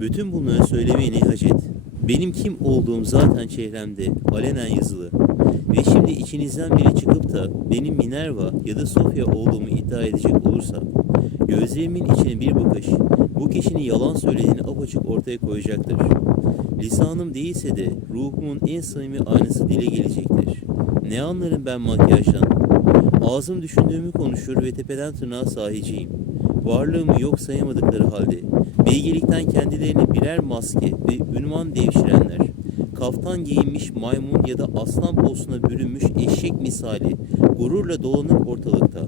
Bütün bunları söylemeye ne hacet? Benim kim olduğum zaten çehremde alenen yazılı. Ve şimdi içinizden biri çıkıp da benim Minerva ya da Sofya olduğumu iddia edecek olursa gözlerimin içine bir bakış bu kişinin yalan söylediğini apaçık ortaya koyacaktır. Lisanım değilse de ruhumun en samimi aynası dile gelecektir. Ne anlarım ben makyajdan? Ağzım düşündüğümü konuşur ve tepeden tırnağa sahiciyim. Varlığımı yok sayamadıkları halde bilgelikten kendilerine birer maske ve ünvan devşirenler, kaftan giyinmiş maymun ya da aslan posuna bürünmüş eşek misali gururla dolanır ortalıkta.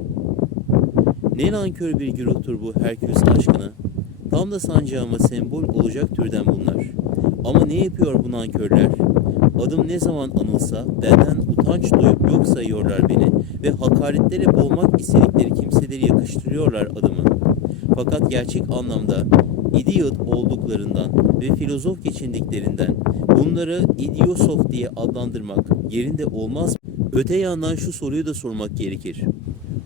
Ne nankör bir güruhtur bu Herküs aşkına. Tam da sancağıma sembol olacak türden bunlar. Ama ne yapıyor bu nankörler? Adım ne zaman anılsa benden utanç duyup yok sayıyorlar beni ve hakaretlere boğmak istedikleri kimseleri yakıştırıyorlar adımı. Fakat gerçek anlamda idiot olduklarından ve filozof geçindiklerinden bunları idiosof diye adlandırmak yerinde olmaz. Öte yandan şu soruyu da sormak gerekir.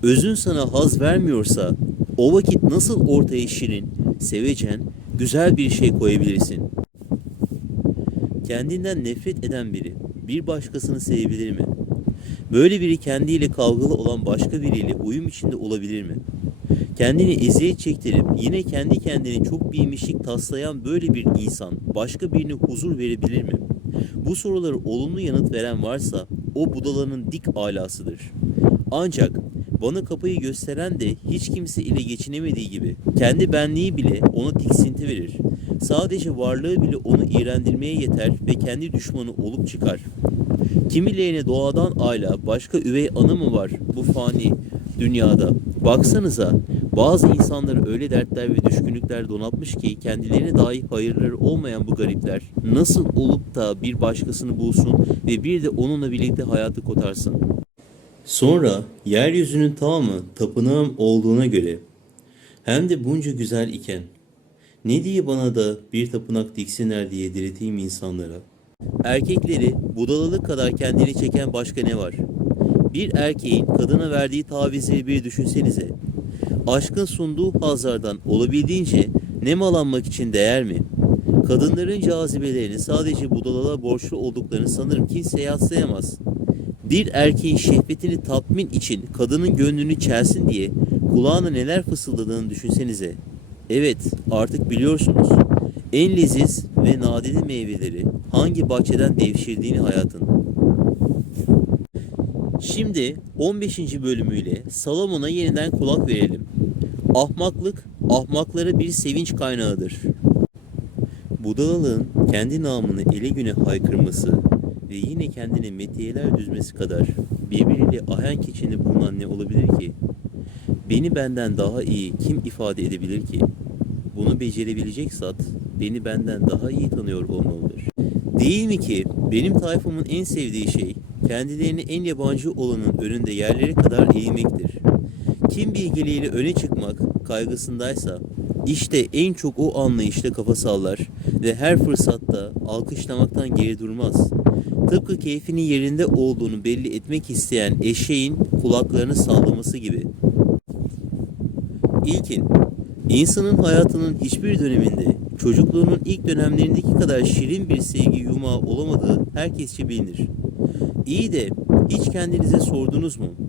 Özün sana haz vermiyorsa o vakit nasıl ortaya şirin, sevecen, güzel bir şey koyabilirsin? Kendinden nefret eden biri bir başkasını sevebilir mi? Böyle biri kendiyle kavgalı olan başka biriyle uyum içinde olabilir mi? Kendini eziyet çektirip yine kendi kendine çok bilmişlik taslayan böyle bir insan başka birine huzur verebilir mi? Bu soruları olumlu yanıt veren varsa o budalanın dik alasıdır. Ancak bana kapıyı gösteren de hiç kimse ile geçinemediği gibi kendi benliği bile ona tiksinti verir. Sadece varlığı bile onu iğrendirmeye yeter ve kendi düşmanı olup çıkar. Kimilerine doğadan ayla başka üvey ana mı var bu fani dünyada? Baksanıza bazı insanları öyle dertler ve düşkünlükler donatmış ki kendilerine dahi hayırları olmayan bu garipler nasıl olup da bir başkasını bulsun ve bir de onunla birlikte hayatı kotarsın. Sonra yeryüzünün tamamı tapınağım olduğuna göre hem de bunca güzel iken ne diye bana da bir tapınak diksinler diye direteyim insanlara. Erkekleri budalalık kadar kendini çeken başka ne var? Bir erkeğin kadına verdiği tavizleri bir düşünsenize. Aşkın sunduğu hazlardan olabildiğince nemalanmak için değer mi? Kadınların cazibelerini sadece budalalığa borçlu olduklarını sanırım kimse yatsıyamaz. Bir erkeğin şehvetini tatmin için kadının gönlünü çelsin diye kulağına neler fısıldadığını düşünsenize. Evet, artık biliyorsunuz. En leziz ve nadide meyveleri hangi bahçeden devşirdiğini hayatın. Şimdi 15. bölümüyle Salomon'a yeniden kulak verelim. Ahmaklık, ahmaklara bir sevinç kaynağıdır. Budalalığın kendi namını ele güne haykırması ve yine kendine metiyeler düzmesi kadar birbiriyle ahenk içinde bulunan ne olabilir ki? Beni benden daha iyi kim ifade edebilir ki? Bunu becerebilecek zat beni benden daha iyi tanıyor olmalıdır. Değil mi ki benim tayfamın en sevdiği şey kendilerini en yabancı olanın önünde yerlere kadar eğmektir. Kim bilgeliğiyle öne çıkmak kaygısındaysa işte en çok o anlayışla kafa sallar ve her fırsatta alkışlamaktan geri durmaz. Tıpkı keyfinin yerinde olduğunu belli etmek isteyen eşeğin kulaklarını sallaması gibi. İlkin, insanın hayatının hiçbir döneminde çocukluğunun ilk dönemlerindeki kadar şirin bir sevgi yumağı olamadığı herkesçe bilinir. İyi de hiç kendinize sordunuz mu?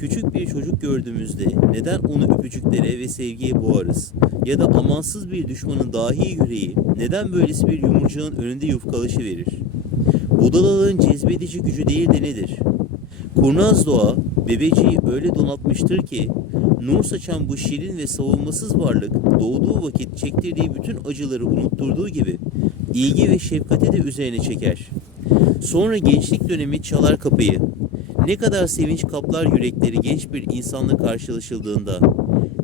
Küçük bir çocuk gördüğümüzde neden onu öpücüklere ve sevgiye boğarız? Ya da amansız bir düşmanın dahi yüreği neden böylesi bir yumurcağın önünde yufkalışı verir? Budalalığın cezbedici gücü değil de nedir? Kurnaz doğa bebeciyi öyle donatmıştır ki nur saçan bu şirin ve savunmasız varlık doğduğu vakit çektirdiği bütün acıları unutturduğu gibi ilgi ve şefkati de üzerine çeker. Sonra gençlik dönemi çalar kapıyı. Ne kadar sevinç kaplar yürekleri genç bir insanla karşılaşıldığında,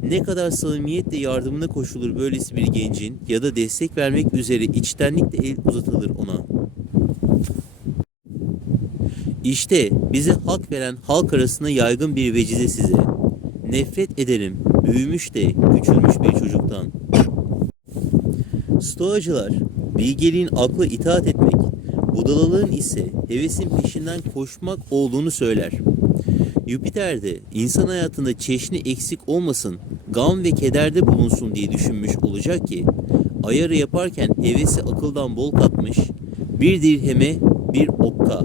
ne kadar samimiyetle yardımına koşulur böylesi bir gencin ya da destek vermek üzere içtenlikle el uzatılır ona. İşte bize hak veren halk arasında yaygın bir vecize size. Nefret ederim büyümüş de küçülmüş bir çocuktan. Stoacılar bilgeliğin akla itaat etmek, budalalığın ise hevesin peşinden koşmak olduğunu söyler. Jüpiter de insan hayatında çeşni eksik olmasın, gam ve kederde bulunsun diye düşünmüş olacak ki ayarı yaparken hevesi akıldan bol katmış, bir dirheme bir okka.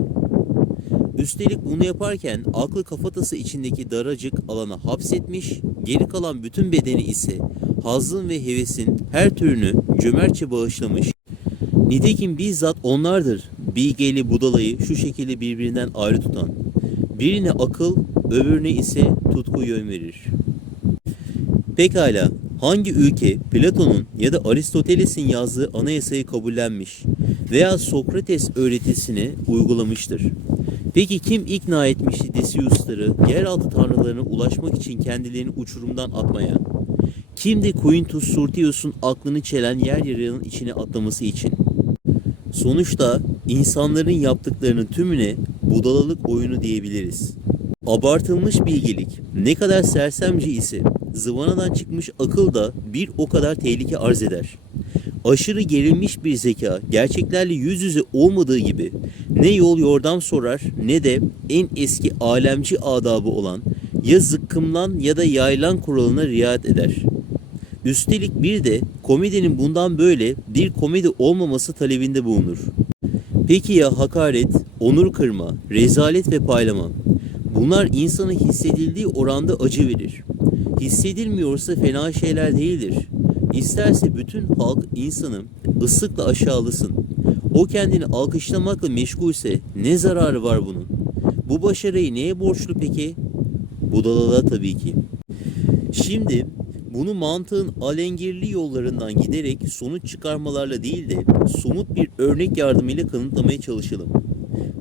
Üstelik bunu yaparken aklı kafatası içindeki daracık alana hapsetmiş, geri kalan bütün bedeni ise hazın ve hevesin her türünü cömertçe bağışlamış. Nitekim bizzat onlardır bilgeyle budalayı şu şekilde birbirinden ayrı tutan. Birine akıl, öbürüne ise tutku yön verir. Pekala, hangi ülke Platon'un ya da Aristoteles'in yazdığı anayasayı kabullenmiş veya Sokrates öğretisini uygulamıştır? Peki kim ikna etmişti Decius'ları yeraltı tanrılarına ulaşmak için kendilerini uçurumdan atmaya? Kimdi Quintus Surtius'un aklını çelen yer yarığının içine atlaması için? Sonuçta insanların yaptıklarının tümüne budalalık oyunu diyebiliriz. Abartılmış bilgelik ne kadar sersemce ise zıvanadan çıkmış akıl da bir o kadar tehlike arz eder. Aşırı gerilmiş bir zeka gerçeklerle yüz yüze olmadığı gibi ne yol yordam sorar ne de en eski alemci adabı olan ya zıkkımlan ya da yaylan kuralına riayet eder. Üstelik bir de komedinin bundan böyle bir komedi olmaması talebinde bulunur. Peki ya hakaret, onur kırma, rezalet ve paylama? Bunlar insana hissedildiği oranda acı verir. Hissedilmiyorsa fena şeyler değildir. İsterse bütün halk insanı ıslıkla aşağılasın. O kendini alkışlamakla meşgulse ne zararı var bunun? Bu başarıyı neye borçlu peki? Budalalığa tabii ki. Şimdi bunu mantığın alengirli yollarından giderek sonuç çıkarmalarla değil de somut bir örnek yardımıyla kanıtlamaya çalışalım.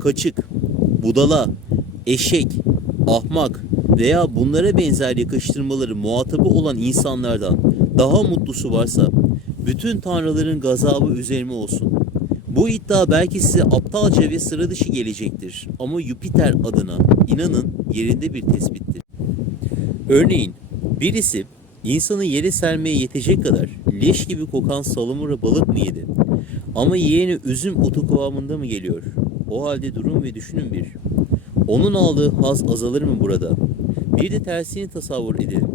Kaçık, budala, eşek, ahmak veya bunlara benzer yakıştırmaları muhatabı olan insanlardan daha mutlusu varsa bütün tanrıların gazabı üzerime olsun. Bu iddia belki size aptalca ve sıra dışı gelecektir ama Jüpiter adına inanın yerinde bir tespittir. Örneğin birisi insanı yere sermeye yetecek kadar leş gibi kokan salamura balık mı yedi? Ama yeğeni üzüm otu kıvamında mı geliyor? O halde durun ve düşünün bir. Onun aldığı haz azalır mı burada? Bir de tersini tasavvur edelim.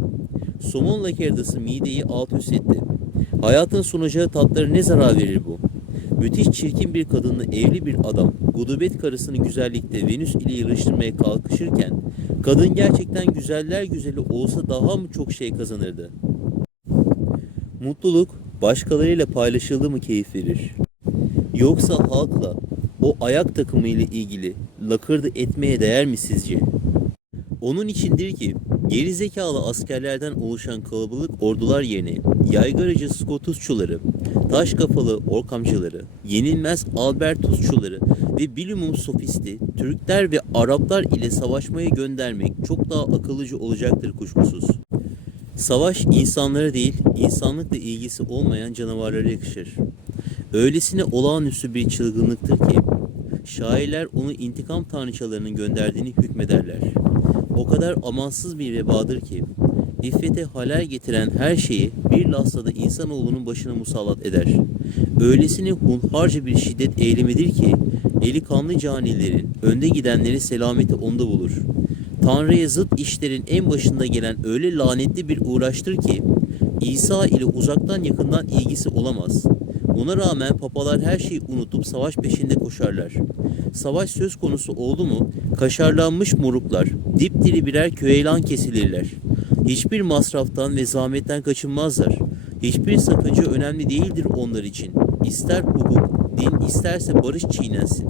Somon lakerdası mideyi alt üst etti. Hayatın sunacağı tatları ne zarar verir bu? Müthiş çirkin bir kadınla evli bir adam gudubet karısını güzellikte Venüs ile yarıştırmaya kalkışırken kadın gerçekten güzeller güzeli olsa daha mı çok şey kazanırdı? Mutluluk başkalarıyla paylaşıldı mı keyif verir? Yoksa halkla o ayak takımı ile ilgili lakırdı etmeye değer mi sizce? Onun içindir ki geri zekalı askerlerden oluşan kalabalık ordular yerine yaygaracı Skotusçuları, taş kafalı Orkamcıları, yenilmez Albertusçuları ve bilumum sofisti Türkler ve Araplar ile savaşmaya göndermek çok daha akıllıcı olacaktır kuşkusuz. Savaş insanlara değil, insanlıkla ilgisi olmayan canavarlara yakışır. Öylesine olağanüstü bir çılgınlıktır ki şairler onu intikam tanrıçalarının gönderdiğini hükmederler. O kadar amansız bir vebadır ki iffete halal getiren her şeyi bir lahzada insanoğlunun başına musallat eder. Öylesine hunharca bir şiddet eylemidir ki eli kanlı canilerin önde gidenleri selameti onda bulur. Tanrı'ya zıt işlerin en başında gelen öyle lanetli bir uğraştır ki İsa ile uzaktan yakından ilgisi olamaz. Buna rağmen papalar her şeyi unutup savaş peşinde koşarlar. Savaş söz konusu oldu mu kaşarlanmış moruklar dipdiri birer köyeylan kesilirler. Hiçbir masraftan ve zahmetten kaçınmazlar. Hiçbir sakınca önemli değildir onlar için. İster hukuk, din isterse barış çiğnensin.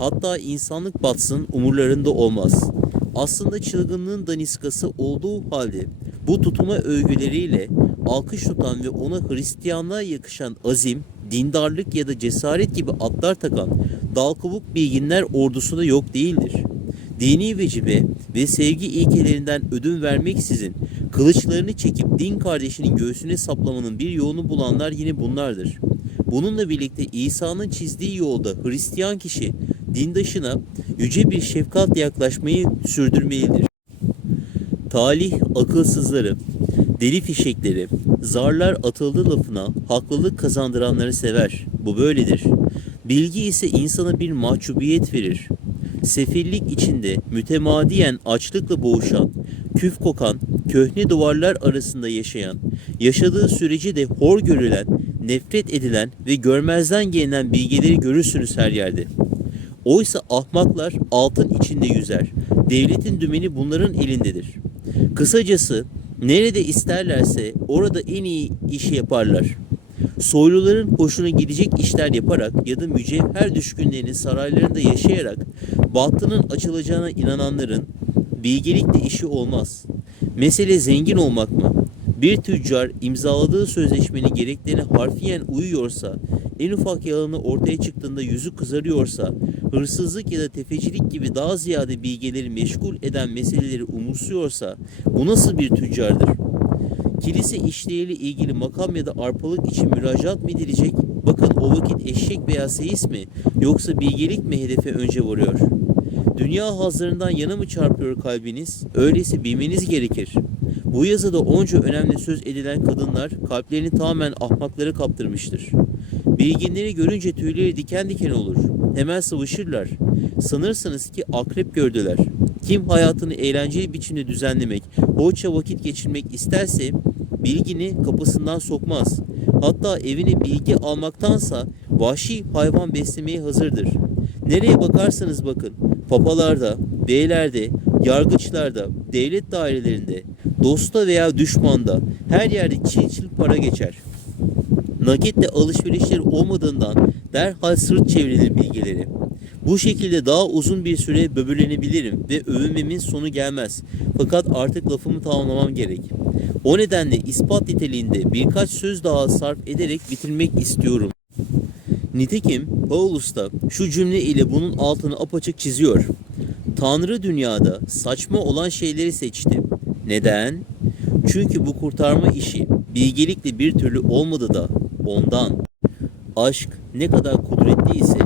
Hatta insanlık batsın umurlarında olmaz. Aslında çılgınlığın daniskası olduğu halde bu tutuma övgüleriyle alkış tutan ve ona Hristiyanlığa yakışan azim, dindarlık ya da cesaret gibi atlar takan dal kabuk bilginler ordusu da yok değildir. Dini vecibe ve sevgi ilkelerinden ödün vermeksizin kılıçlarını çekip din kardeşinin göğsüne saplamanın bir yolunu bulanlar yine bunlardır. Bununla birlikte İsa'nın çizdiği yolda Hristiyan kişi dindaşına yüce bir şefkatle yaklaşmayı sürdürmelidir. Talih akılsızları, deli fişekleri, zarlar atıldı lafına haklılık kazandıranları sever. Bu böyledir. Bilgi ise insana bir mahcubiyet verir. Sefillik içinde mütemadiyen açlıkla boğuşan, küf kokan, köhne duvarlar arasında yaşayan, yaşadığı süreci de hor görülen, nefret edilen ve görmezden gelinen bilgeleri görürsünüz her yerde. Oysa ahmaklar altın içinde yüzer. Devletin dümeni bunların elindedir. Kısacası nerede isterlerse orada en iyi işi yaparlar. Soyluların hoşuna gidecek işler yaparak ya da mücevher düşkünlerinin saraylarında yaşayarak bahtının açılacağına inananların bilgelikle işi olmaz. Mesele zengin olmak mı? Bir tüccar imzaladığı sözleşmenin gereklerine harfiyen uyuyorsa, en ufak yalanı ortaya çıktığında yüzü kızarıyorsa, hırsızlık ya da tefecilik gibi daha ziyade bilgeleri meşgul eden meseleleri umursuyorsa, bu nasıl bir tüccardır? Kilise işleriyle ilgili makam ya da arpalık için müracaat mı edilecek? Bakın o vakit eşek veya seyis mi yoksa bilgelik mi hedefe önce varıyor? Dünya hazlarından yana mı çarpıyor kalbiniz? Öyleyse bilmeniz gerekir. Bu yazıda onca önemli söz edilen kadınlar kalplerini tamamen ahmaklara kaptırmıştır. Bilginleri görünce tüyleri diken diken olur. Hemen sıvışırlar. Sanırsınız ki akrep gördüler. Kim hayatını eğlenceli biçimde düzenlemek, hoşça vakit geçirmek isterse bilgini kapısından sokmaz. Hatta evine bilgi almaktansa vahşi hayvan beslemeye hazırdır. Nereye bakarsanız bakın, papalarda, beylerde, yargıçlarda, devlet dairelerinde, dosta veya düşmanda her yerde çil çil para geçer. Nakitle alışverişleri olmadığından derhal sırt çevrilir bilgileri. Bu şekilde daha uzun bir süre böbürlenebilirim ve övünmemin sonu gelmez. Fakat artık lafımı tamamlamam gerek. O nedenle ispat niteliğinde birkaç söz daha sarf ederek bitirmek istiyorum. Nitekim Paulus da şu cümle ile bunun altını apaçık çiziyor. Tanrı dünyada saçma olan şeyleri seçti. Neden? Çünkü bu kurtarma işi bilgelikle bir türlü olmadı da ondan. Aşk ne kadar kudretli ise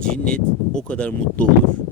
cinnet o kadar mutlu olur.